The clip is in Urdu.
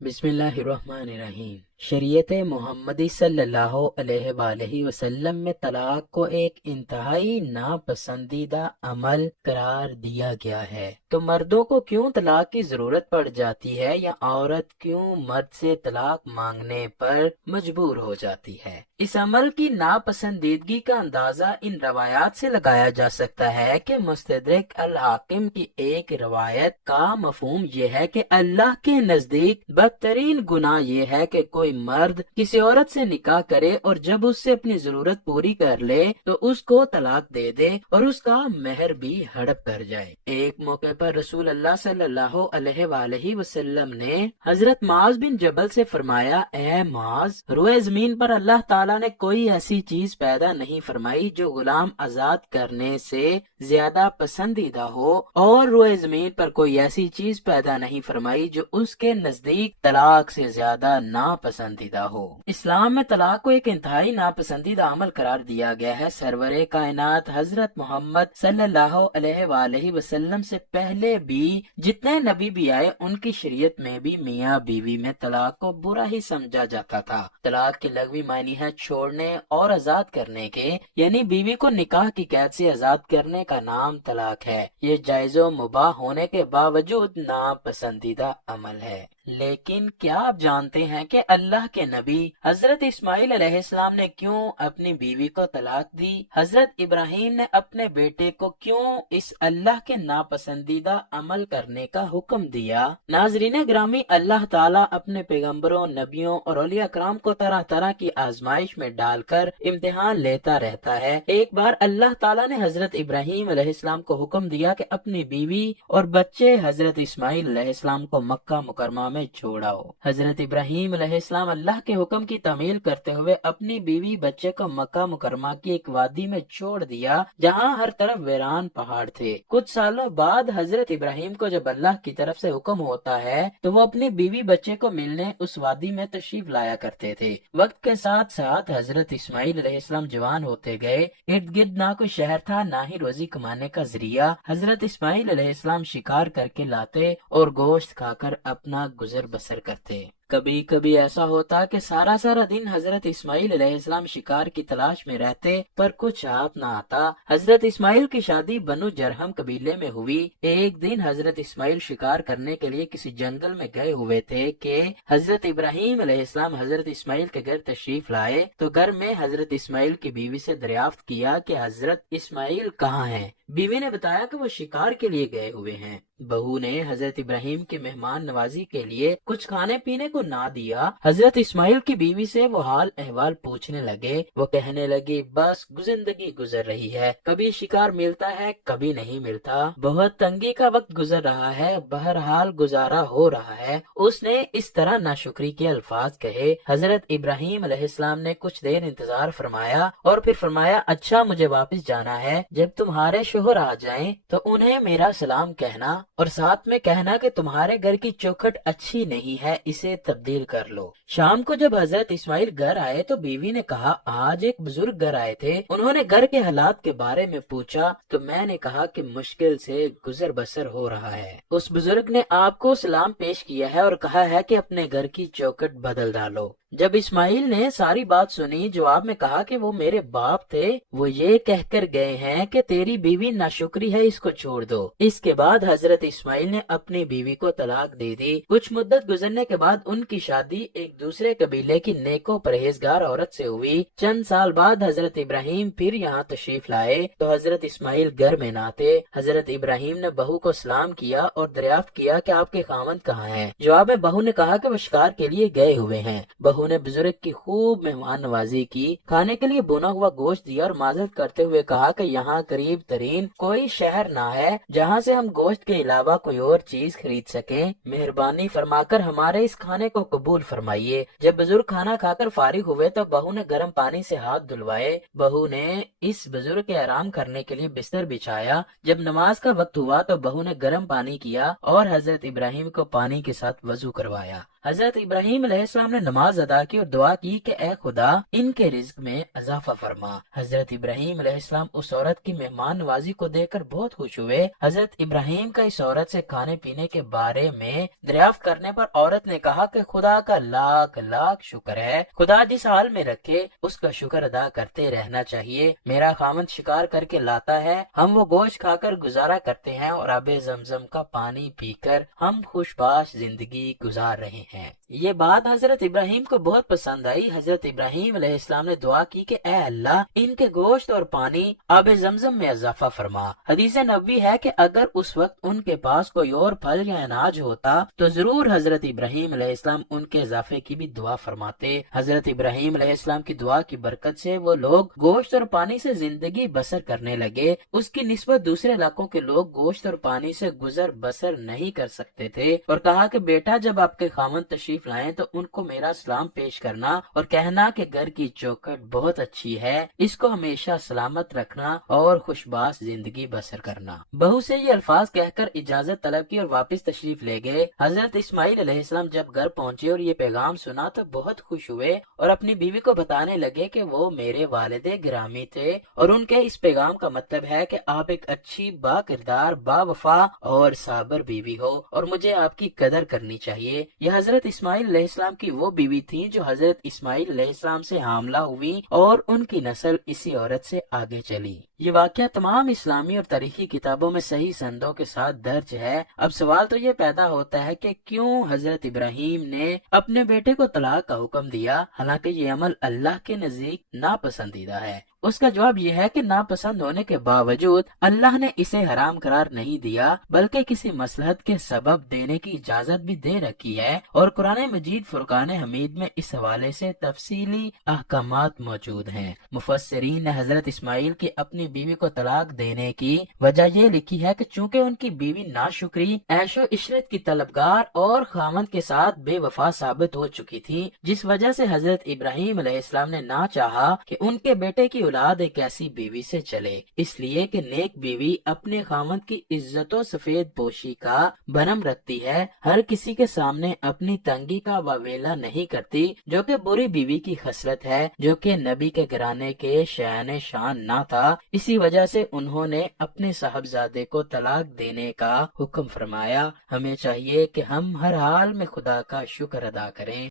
بسم اللہ الرحمن الرحیم۔ شریعت محمدی صلی اللہ علیہ وآلہ وسلم میں طلاق کو ایک انتہائی ناپسندیدہ عمل قرار دیا گیا ہے، تو مردوں کو کیوں طلاق کی ضرورت پڑ جاتی ہے، یا عورت کیوں مرد سے طلاق مانگنے پر مجبور ہو جاتی ہے؟ اس عمل کی ناپسندیدگی کا اندازہ ان روایات سے لگایا جا سکتا ہے کہ مستدرک الحاکم کی ایک روایت کا مفہوم یہ ہے کہ اللہ کے نزدیک بدترین گناہ یہ ہے کہ کوئی مرد کسی عورت سے نکاح کرے اور جب اس سے اپنی ضرورت پوری کر لے تو اس کو طلاق دے دے اور اس کا مہر بھی ہڑپ کر جائے۔ ایک موقع پر رسول اللہ صلی اللہ علیہ وآلہ وسلم نے حضرت معاذ بن جبل سے فرمایا، اے معاذ، روئے زمین پر اللہ تعالیٰ نے کوئی ایسی چیز پیدا نہیں فرمائی جو غلام آزاد کرنے سے زیادہ پسندیدہ ہو، اور روئے زمین پر کوئی ایسی چیز پیدا نہیں فرمائی جو اس کے نزدیک طلاق سے زیادہ ناپسندیدہ ہو۔ اسلام میں طلاق کو ایک انتہائی ناپسندیدہ عمل قرار دیا گیا ہے۔ سرور کائنات حضرت محمد صلی اللہ علیہ وآلہ وسلم سے پہلے بھی جتنے نبی بھی آئے، ان کی شریعت میں بھی میاں بیوی میں طلاق کو برا ہی سمجھا جاتا تھا۔ طلاق کے لغوی معنی ہے چھوڑنے اور آزاد کرنے کے، یعنی بیوی کو نکاح کی قید سے آزاد کرنے کا نام طلاق ہے۔ یہ جائز و مباح ہونے کے باوجود ناپسندیدہ عمل ہے۔ لیکن کیا آپ جانتے ہیں کہ اللہ کے نبی حضرت اسماعیل علیہ السلام نے کیوں اپنی بیوی کو طلاق دی؟ حضرت ابراہیم نے اپنے بیٹے کو کیوں اس اللہ کے ناپسندیدہ عمل کرنے کا حکم دیا؟ ناظرین گرامی، اللہ تعالیٰ اپنے پیغمبروں، نبیوں اور اولیاء کرام کو طرح طرح کی آزمائش میں ڈال کر امتحان لیتا رہتا ہے۔ ایک بار اللہ تعالیٰ نے حضرت ابراہیم علیہ السلام کو حکم دیا کہ اپنی بیوی اور بچے حضرت اسماعیل علیہ السلام کو مکہ مکرمہ میں چھوڑاؤ۔ حضرت ابراہیم علیہ السلام اللہ کے حکم کی تعمیل کرتے ہوئے اپنی بیوی بچے کو مکہ مکرمہ کی ایک وادی میں چھوڑ دیا جہاں ہر طرف ویران پہاڑ تھے۔ کچھ سالوں بعد حضرت ابراہیم کو جب اللہ کی طرف سے حکم ہوتا ہے تو وہ اپنی بیوی بچے کو ملنے اس وادی میں تشریف لایا کرتے تھے۔ وقت کے ساتھ ساتھ حضرت اسماعیل علیہ السلام جوان ہوتے گئے، ارد گرد نہ کوئی شہر تھا نہ ہی روزی کمانے کا ذریعہ۔ حضرت اسماعیل علیہ السلام شکار کر کے لاتے اور گوشت کھا کر اپنا گزر بسر کرتے۔ کبھی کبھی ایسا ہوتا کہ سارا دن حضرت اسماعیل علیہ السلام شکار کی تلاش میں رہتے پر کچھ ہاتھ نہ آتا۔ حضرت اسماعیل کی شادی بنو جرہم قبیلے میں ہوئی۔ ایک دن حضرت اسماعیل شکار کرنے کے لیے کسی جنگل میں گئے ہوئے تھے کہ حضرت ابراہیم علیہ السلام حضرت اسماعیل کے گھر تشریف لائے تو گھر میں حضرت اسماعیل کی بیوی سے دریافت کیا کہ حضرت اسماعیل کہاں ہیں؟ بیوی نے بتایا کہ وہ شکار کے لیے گئے ہوئے ہیں۔ بہو نے حضرت ابراہیم کی مہمان نوازی کے لیے کچھ کھانے پینے کو نہ دیا۔ حضرت اسماعیل کی بیوی سے وہ حال احوال پوچھنے لگے۔ وہ کہنے لگی، بس زندگی گزر رہی ہے، کبھی شکار ملتا ہے کبھی نہیں ملتا، بہت تنگی کا وقت گزر رہا ہے، بہرحال گزارا ہو رہا ہے۔ اس نے اس طرح ناشکری کے الفاظ کہے۔ حضرت ابراہیم علیہ السلام نے کچھ دیر انتظار فرمایا اور پھر فرمایا، اچھا مجھے واپس جانا ہے، جب تمہارے شوہر آ جائیں تو انہیں میرا سلام کہنا اور ساتھ میں کہنا کہ تمہارے گھر کی چوکھٹ اچھی نہیں ہے، اسے تبدیل کر لو۔ شام کو جب حضرت اسماعیل گھر آئے تو بیوی نے کہا، آج ایک بزرگ گھر آئے تھے، انہوں نے گھر کے حالات کے بارے میں پوچھا تو میں نے کہا کہ مشکل سے گزر بسر ہو رہا ہے۔ اس بزرگ نے آپ کو سلام پیش کیا ہے اور کہا ہے کہ اپنے گھر کی چوکھٹ بدل ڈالو۔ جب اسماعیل نے ساری بات سنی، جواب میں کہا کہ وہ میرے باپ تھے، وہ یہ کہہ کر گئے ہیں کہ تیری بیوی ناشکری ہے، اس کو چھوڑ دو۔ اس کے بعد حضرت اسماعیل نے اپنی بیوی کو طلاق دے دی۔ کچھ مدت گزرنے کے بعد ان کی شادی ایک دوسرے قبیلے کی نیک و پرہیزگار عورت سے ہوئی۔ چند سال بعد حضرت ابراہیم پھر یہاں تشریف لائے تو حضرت اسماعیل گھر میں نہ تھے۔ حضرت ابراہیم نے بہو کو سلام کیا اور دریافت کیا کہ آپ کے خاوند کہاں ہیں؟ جواب میں بہو نے کہا کہ وہ شکار کے لیے گئے ہوئے ہیں۔ بہو نے بزرگ کی خوب مہمان نوازی کی، کھانے کے لیے بنا ہوا گوشت دیا اور معذرت کرتے ہوئے کہا کہ یہاں قریب ترین کوئی شہر نہ ہے جہاں سے ہم گوشت کے علاوہ کوئی اور چیز خرید سکیں، مہربانی فرما کر ہمارے اس کھانے کو قبول فرمائیے۔ جب بزرگ کھانا کھا کر فارغ ہوئے تو بہو نے گرم پانی سے ہاتھ دھلوائے۔ بہو نے اس بزرگ کے آرام کرنے کے لیے بستر بچھایا۔ جب نماز کا وقت ہوا تو بہو نے گرم پانی کیا اور حضرت ابراہیم کو پانی کے ساتھ وضو کروایا۔ حضرت ابراہیم علیہ السلام نے نماز ادا کی اور دعا کی کہ اے خدا ان کے رزق میں اضافہ فرما۔ حضرت ابراہیم علیہ السلام اس عورت کی مہمان نوازی کو دیکھ کر بہت خوش ہوئے۔ حضرت ابراہیم کا اس عورت سے کھانے پینے کے بارے میں دریافت کرنے پر عورت نے کہا کہ خدا کا لاکھ لاکھ شکر ہے، خدا جس حال میں رکھے اس کا شکر ادا کرتے رہنا چاہیے۔ میرا خامند شکار کر کے لاتا ہے، ہم وہ گوشت کھا کر گزارا کرتے ہیں اور آب زمزم کا پانی پی کر ہم خوشباش زندگی گزار رہے ہیں۔ یہ بات حضرت ابراہیم کو بہت پسند آئی۔ حضرت ابراہیم علیہ السلام نے دعا کی کہ اے اللہ ان کے گوشت اور پانی آب زمزم میں اضافہ فرما۔ حدیث نبوی ہے کہ اگر اس وقت ان کے پاس کوئی اور پھل یا اناج ہوتا تو ضرور حضرت ابراہیم علیہ السلام ان کے اضافے کی بھی دعا فرماتے۔ حضرت ابراہیم علیہ السلام کی دعا کی برکت سے وہ لوگ گوشت اور پانی سے زندگی بسر کرنے لگے۔ اس کی نسبت دوسرے علاقوں کے لوگ گوشت اور پانی سے گزر بسر نہیں کر سکتے تھے، اور کہا کہ بیٹا جب آپ کے خامن تشریف لائیں تو ان کو میرا سلام پیش کرنا اور کہنا کہ گھر کی چوکھٹ بہت اچھی ہے، اس کو ہمیشہ سلامت رکھنا اور خوشباش زندگی بسر کرنا۔ بہو سے یہ الفاظ کہہ کر اجازت طلب کی اور واپس تشریف لے گئے۔ حضرت اسماعیل علیہ السلام جب گھر پہنچے اور یہ پیغام سنا تو بہت خوش ہوئے اور اپنی بیوی کو بتانے لگے کہ وہ میرے والد گرامی تھے اور ان کے اس پیغام کا مطلب ہے کہ آپ ایک اچھی با کردار، با وفا اور صابر بیوی ہو اور مجھے آپ کی قدر کرنی چاہیے۔ یہ حضرت اسماعیل علیہ السلام کی وہ بیوی تھی جو حضرت اسماعیل علیہ السلام سے حاملہ ہوئی اور ان کی نسل اسی عورت سے آگے چلی۔ یہ واقعہ تمام اسلامی اور تاریخی کتابوں میں صحیح سندوں کے ساتھ درج ہے۔ اب سوال تو یہ پیدا ہوتا ہے کہ کیوں حضرت ابراہیم نے اپنے بیٹے کو طلاق کا حکم دیا، حالانکہ یہ عمل اللہ کے نزدیک ناپسندیدہ ہے؟ اس کا جواب یہ ہے کہ ناپسند ہونے کے باوجود اللہ نے اسے حرام قرار نہیں دیا، بلکہ کسی مصلحت کے سبب دینے کی اجازت بھی دے رکھی ہے، اور قرآن مجید فرقان حمید میں اس حوالے سے تفصیلی احکامات موجود ہیں۔ مفسرین نے حضرت اسماعیل کی اپنی بیوی کو طلاق دینے کی وجہ یہ لکھی ہے کہ چونکہ ان کی بیوی ناشکری، عیش و عشرت کی طلبگار اور خامند کے ساتھ بے وفا ثابت ہو چکی تھی، جس وجہ سے حضرت ابراہیم علیہ السلام نے نہ چاہا کہ ان کے بیٹے کی اولاد ایک ایسی بیوی سے چلے، اس لیے کہ نیک بیوی اپنے خامند کی عزت و سفید پوشی کا بھرم رکھتی ہے، ہر کسی کے سامنے اپنی تنگی کا واویلا نہیں کرتی، جو کہ بری بیوی کی خصلت ہے، جو کہ نبی کے گھرانے کے شایان شان نہ تھا۔ اسی وجہ سے انہوں نے اپنے صاحبزادے کو طلاق دینے کا حکم فرمایا۔ ہمیں چاہیے کہ ہم ہر حال میں خدا کا شکر ادا کریں۔